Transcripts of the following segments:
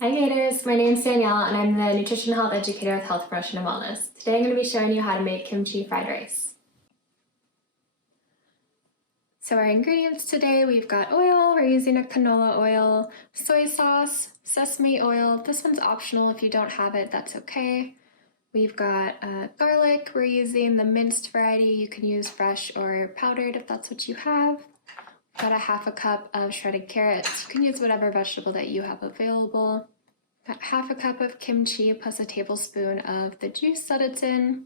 Hi Gators, my name is Danielle and I'm the Nutrition Health Educator with Health Promotion and Wellness. Today I'm going to be showing you how to make kimchi fried rice. So our ingredients today, we've got oil, we're using a canola oil, soy sauce, sesame oil. This one's optional. If you don't have it, that's okay. We've got garlic, we're using the minced variety. You can use fresh or powdered if that's what you have. Got a half a cup of shredded carrots. You can use whatever vegetable that you have available. Got half a cup of kimchi plus a tablespoon of the juice that it's in.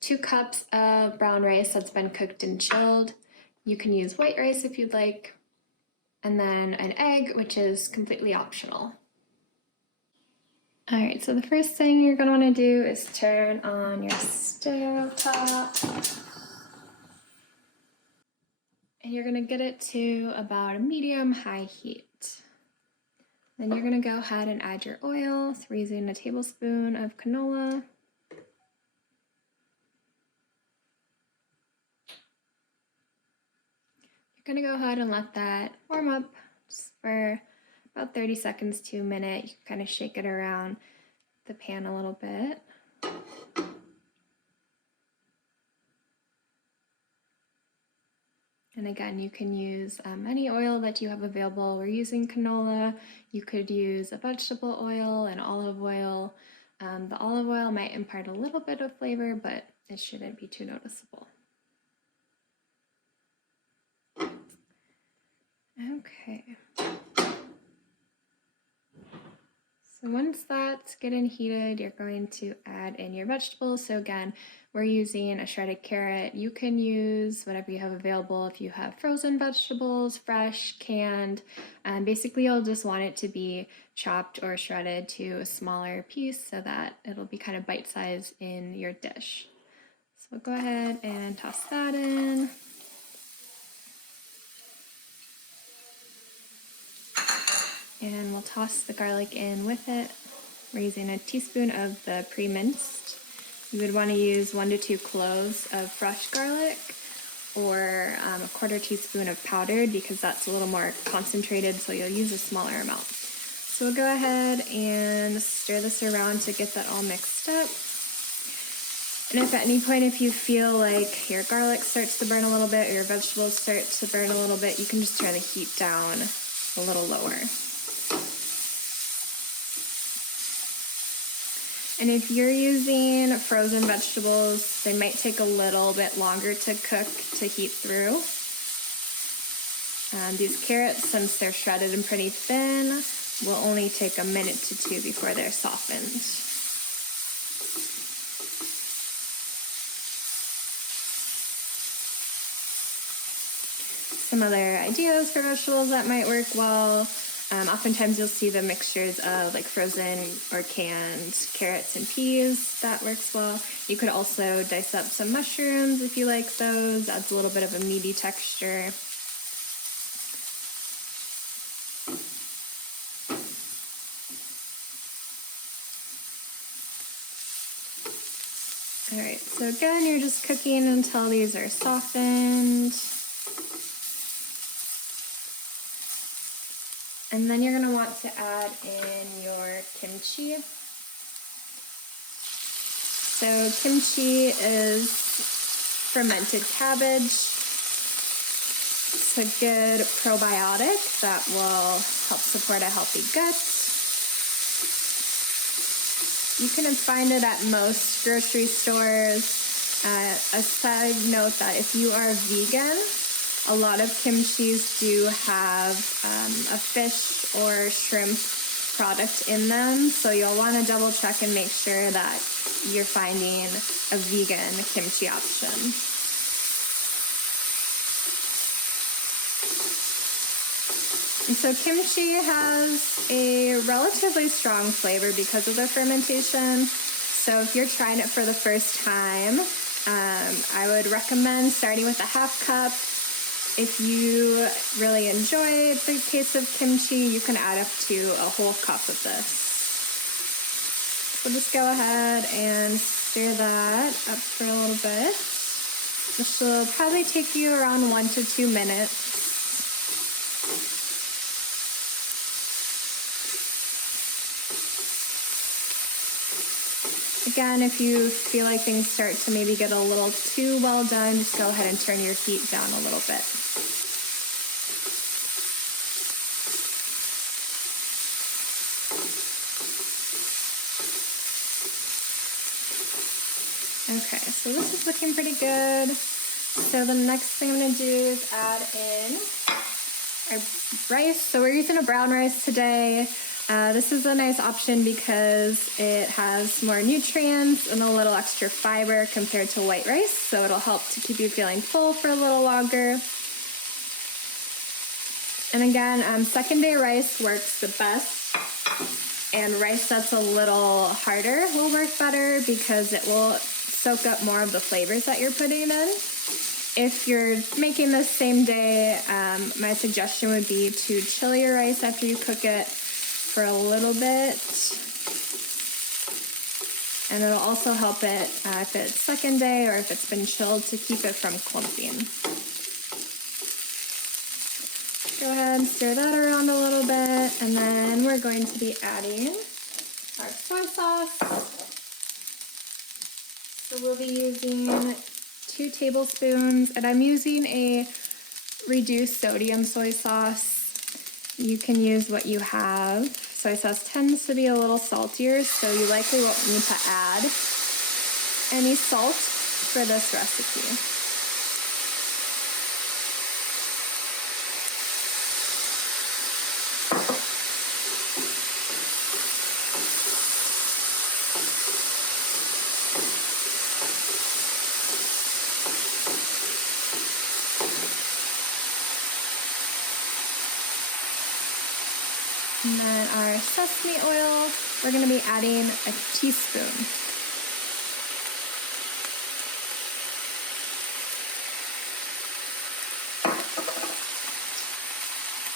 2 cups of brown rice that's been cooked and chilled. You can use white rice if you'd like. And then an egg, which is completely optional. All right, so the first thing you're gonna wanna do is turn on your stove top. And you're gonna get it to about a medium-high heat. Then you're gonna go ahead and add your oil. So we're using a tablespoon of canola. You're gonna go ahead and let that warm up just for about 30 seconds to a minute. You can kind of shake it around the pan a little bit. And again, you can use any oil that you have available. We're using canola. You could use a vegetable oil, an olive oil. The olive oil might impart a little bit of flavor, but it shouldn't be too noticeable. Okay. So once that's getting heated, you're going to add in your vegetables. So again, we're using a shredded carrot. You can use whatever you have available. If you have frozen vegetables, fresh, canned, basically you'll just want it to be chopped or shredded to a smaller piece so that it'll be kind of bite-sized in your dish. So we'll go ahead and toss that in. And we'll toss the garlic in with it. We're using a teaspoon of the pre-minced. You would want to use 1 to 2 cloves of fresh garlic or a 1/4 teaspoon of powdered because that's a little more concentrated, so you'll use a smaller amount. So we'll go ahead and stir this around to get that all mixed up. And if at any point if you feel like your garlic starts to burn a little bit or your vegetables start to burn a little bit, you can just turn the heat down a little lower. And if you're using frozen vegetables, they might take a little bit longer to cook, to heat through. These carrots, since they're shredded and pretty thin, will only take a minute to 2 before they're softened. Some other ideas for vegetables that might work well. Oftentimes you'll see the mixtures of like frozen or canned carrots and peas. That works well. You could also dice up some mushrooms if you like those. Adds a little bit of a meaty texture. All right, so again, you're just cooking until these are softened. And then you're going to want to add in your kimchi. So kimchi is fermented cabbage. It's a good probiotic that will help support a healthy gut. You can find it at most grocery stores. A side note that if you are vegan, a lot of kimchis do have a fish or shrimp product in them, so you'll want to double check and make sure that you're finding a vegan kimchi option. And so kimchi has a relatively strong flavor because of the fermentation. So if you're trying it for the first time, I would recommend starting with a half cup. If you really enjoy the taste of kimchi, you can add up to a whole cup of this. So just go ahead and stir that up for a little bit. This will probably take you around 1 to 2 minutes. Again, if you feel like things start to maybe get a little too well done, just go ahead and turn your heat down a little bit. Okay, so this is looking pretty good. So the next thing I'm going to do is add in our rice. So we're using a brown rice today. This is a nice option because it has more nutrients and a little extra fiber compared to white rice. So it'll help to keep you feeling full for a little longer. And again, second day rice works the best. And rice that's a little harder will work better because it will soak up more of the flavors that you're putting in. If you're making this same day, my suggestion would be to chill your rice after you cook it for a little bit. And it'll also help it if it's second day or if it's been chilled to keep it from clumping. Go ahead and stir that around a little bit, and then we're going to be adding our soy sauce. So we'll be using 2 tablespoons, and I'm using a reduced sodium soy sauce. You can use what you have. Soy sauce tends to be a little saltier, so you likely won't need to add any salt for this recipe. And then our sesame oil, we're going to be adding a teaspoon.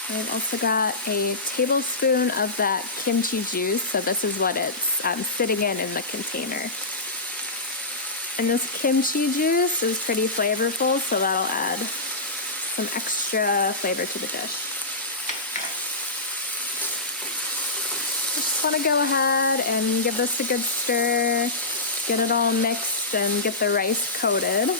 I've also got a tablespoon of that kimchi juice, so this is what it's sitting in the container. And this kimchi juice is pretty flavorful, so that'll add some extra flavor to the dish. Want to go ahead and give this a good stir, get it all mixed and get the rice coated.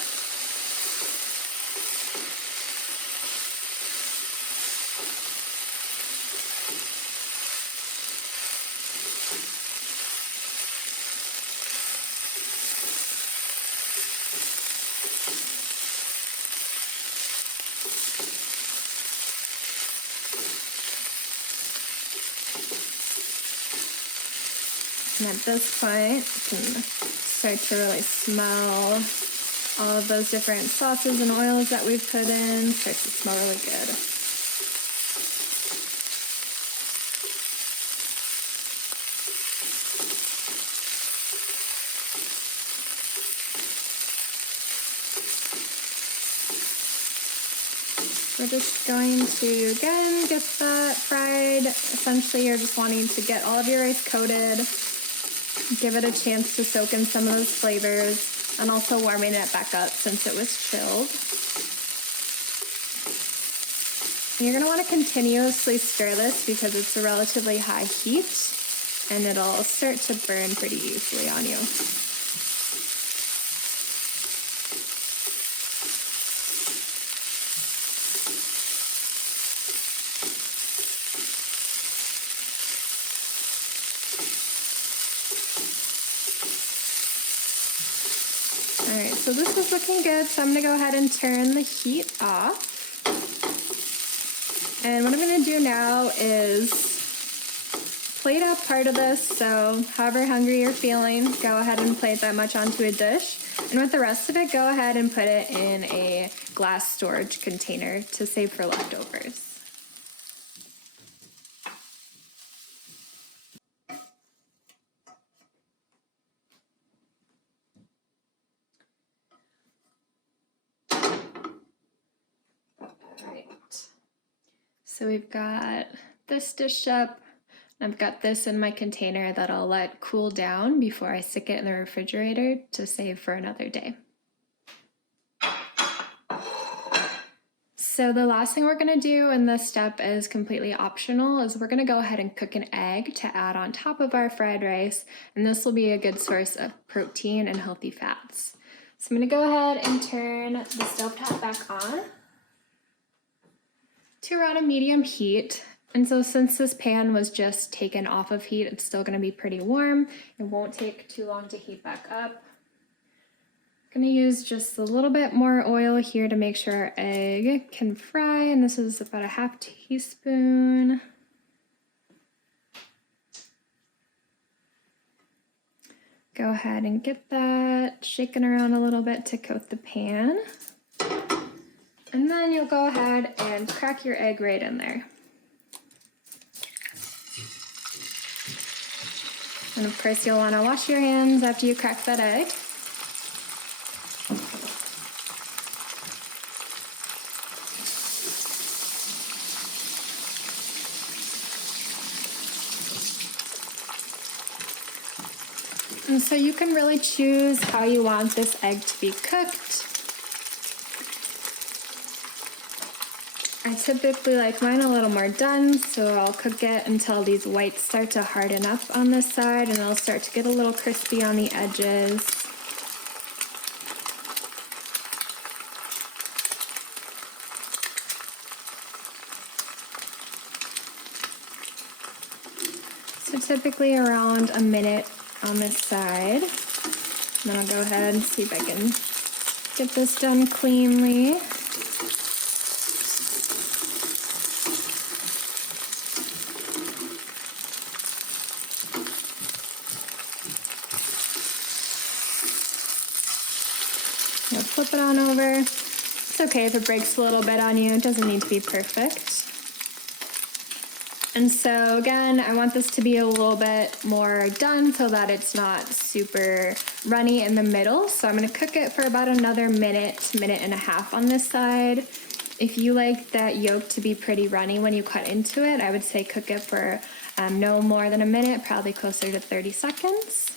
And at this point, you can start to really smell all of those different sauces and oils that we've put in. Start to smell really good. We're just going to, again, get that fried. Essentially, you're just wanting to get all of your rice coated. Give it a chance to soak in some of those flavors, and also warming it back up since it was chilled. You're going to want to continuously stir this because it's a relatively high heat, and it'll start to burn pretty easily on you. Alright, so this is looking good, so I'm going to go ahead and turn the heat off. And what I'm going to do now is plate out part of this, so however hungry you're feeling, go ahead and plate that much onto a dish. And with the rest of it, go ahead and put it in a glass storage container to save for leftovers. So we've got this dished up. I've got this in my container that I'll let cool down before I stick it in the refrigerator to save for another day. So so the last thing we're gonna do in this step is completely optional, is we're gonna go ahead and cook an egg to add on top of our fried rice, and this will be a good source of protein and healthy fats. So I'm gonna go ahead and turn the stovetop back on to around a medium heat. And so since this pan was just taken off of heat, it's still gonna be pretty warm. It won't take too long to heat back up. Gonna use just a little bit more oil here to make sure our egg can fry, and this is about a half teaspoon. Go ahead and get that shaken around a little bit to coat the pan. And then you'll go ahead and crack your egg right in there. And of course you'll wanna wash your hands after you crack that egg. And so you can really choose how you want this egg to be cooked. I typically like mine a little more done, so I'll cook it until these whites start to harden up on this side and they'll start to get a little crispy on the edges. So typically around a minute on this side. And then I'll go ahead and see if I can get this done cleanly. I'll flip it on over. It's okay if it breaks a little bit on you. It doesn't need to be perfect. And so again, I want this to be a little bit more done so that it's not super runny in the middle. So I'm gonna cook it for about another minute, minute and a half on this side. If you like that yolk to be pretty runny when you cut into it, I would say cook it for no more than a minute, probably closer to 30 seconds.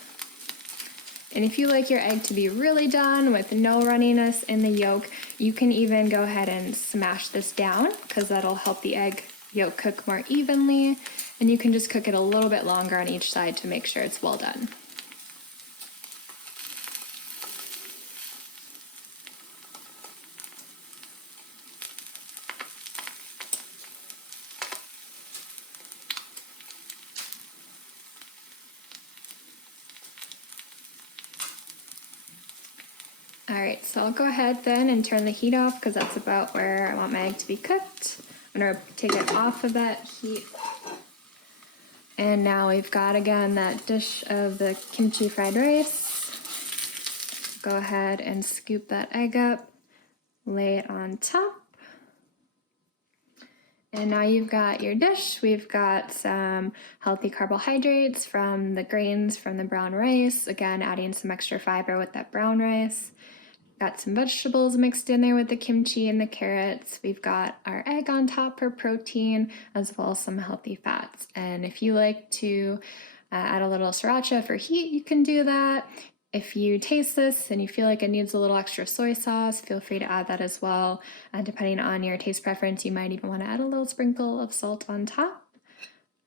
And if you like your egg to be really done with no runniness in the yolk, you can even go ahead and smash this down because that'll help the egg yolk cook more evenly, and you can just cook it a little bit longer on each side to make sure it's well done. All right, so I'll go ahead then and turn the heat off because that's about where I want my egg to be cooked. I'm gonna take it off of that heat. And now we've got, again, that dish of the kimchi fried rice. Go ahead and scoop that egg up, lay it on top. And now you've got your dish. We've got some healthy carbohydrates from the grains from the brown rice. Again, adding some extra fiber with that brown rice. Got some vegetables mixed in there with the kimchi and the carrots. We've got our egg on top for protein, as well as some healthy fats. And if you like to add a little sriracha for heat, you can do that. If you taste this and you feel like it needs a little extra soy sauce, feel free to add that as well. Depending on your taste preference, you might even want to add a little sprinkle of salt on top.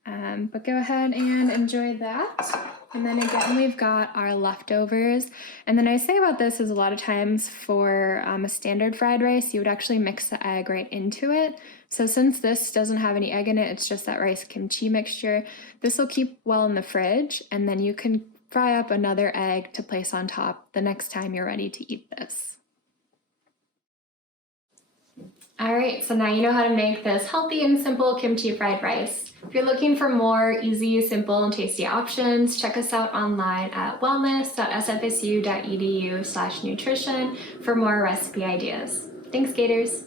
But go ahead and enjoy that. And then again, we've got our leftovers. And the nice thing about this is a lot of times for a standard fried rice, you would actually mix the egg right into it. So since this doesn't have any egg in it, it's just that rice kimchi mixture, this will keep well in the fridge, and then you can fry up another egg to place on top the next time you're ready to eat this. All right, so now you know how to make this healthy and simple kimchi fried rice. If you're looking for more easy, simple, and tasty options, check us out online at wellness.sfsu.edu/nutrition for more recipe ideas. Thanks, Gators.